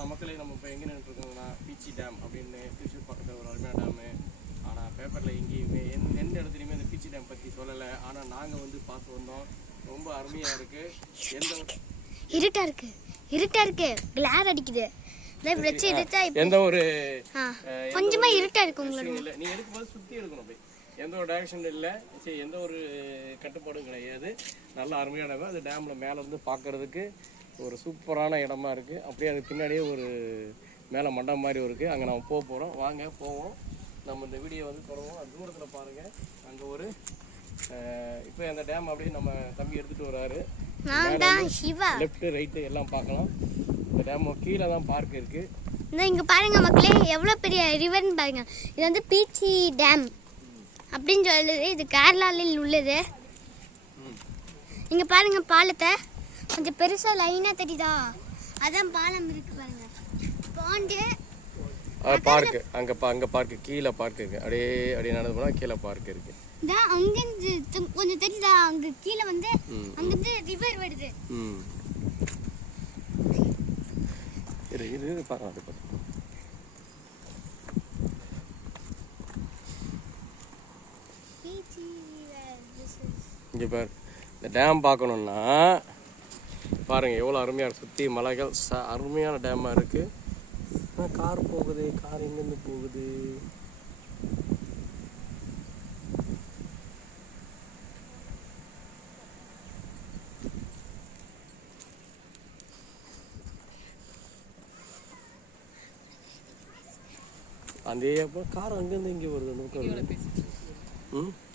மக்களே நம்ம இப்போ எங்கே நின்றுருக்கோம்னா பீச்சி டேம் அப்படின்னு திருச்சூர் பக்கத்தில் ஒரு அருமையான டேமு. ஆனால் பேப்பரில் எங்கேயுமே எந்த இடத்துலையுமே அந்த பீச்சி டேம் பற்றி சொல்லலை. ஆனால் நாங்கள் வந்து பார்த்து வந்தோம், ரொம்ப அருமையாக இருக்குது. இருட்டா இருக்கு கிளார் அடிக்குது. எந்த ஒரு கொஞ்சமா இருட்டா இருக்கு உங்களுக்கு இல்லை. நீ எடுக்கும்போது சுற்றி எடுக்கணும், போய் எந்த ஒரு டைரக்ஷன் இல்லை, சரி எந்த ஒரு கட்டுப்பாடும் கிடையாது. நல்ல அருமையான இடம். அது டேமில் மேலே இருந்து பார்க்குறதுக்கு ஒரு சூப்பரான இடமா இருக்குது. அப்படியே அதுக்கு பின்னாடியே ஒரு மேலே மண்டபம் மாதிரி இருக்குது. அங்கே நம்ம போக போகிறோம். வாங்க போவோம். நம்ம இந்த வீடியோ வந்து தொடங்குவோம். அது தூரத்தில் பாருங்கள், அங்கே ஒரு இப்போ அந்த டேம் அப்படியே நம்ம தம்பி எடுத்துகிட்டு வராரு. லெஃப்ட் ரைட்டு எல்லாம் பார்க்கலாம். இந்த டேம் கீழே தான் பார்க் இருக்குது. இங்கே பாருங்க மக்களே, எவ்வளோ பெரிய ரிவர்னு பாருங்க. இது வந்து பீச்சி டேம் அப்படின்னு சொல்லுது. இது கேரளாவில் உள்ளது. இங்கே பாருங்க பாலத்தை கொஞ்சம் பெருசாக லைனாக தெரியுதா, அதான் பாலம் இருக்கு பாருங்க. பாண்டு பார்க்கு அங்கே பார்க்கு கீழே பார்க் இருக்குது. அப்படியே நடந்து போனால் கீழே பார்க் இருக்குது. இதான் அங்கேருந்து கொஞ்சம் தெரியுதா, அங்கே கீழே வந்து அங்கேருந்து ரிவர் வருது. இது பார்க்கலாம். அது பார்த்து இங்கே பாரு, இந்த டேம் பார்க்கணுன்னா பாருங்கள் எவ்வளோ அருமையாக சுற்றி மலைகள் அருமையான டேமாக இருக்குது. கார் போகுது, கார் எங்கேருந்து போகுது? அந்த கார் அங்கேருந்து இங்கே வருது. ம்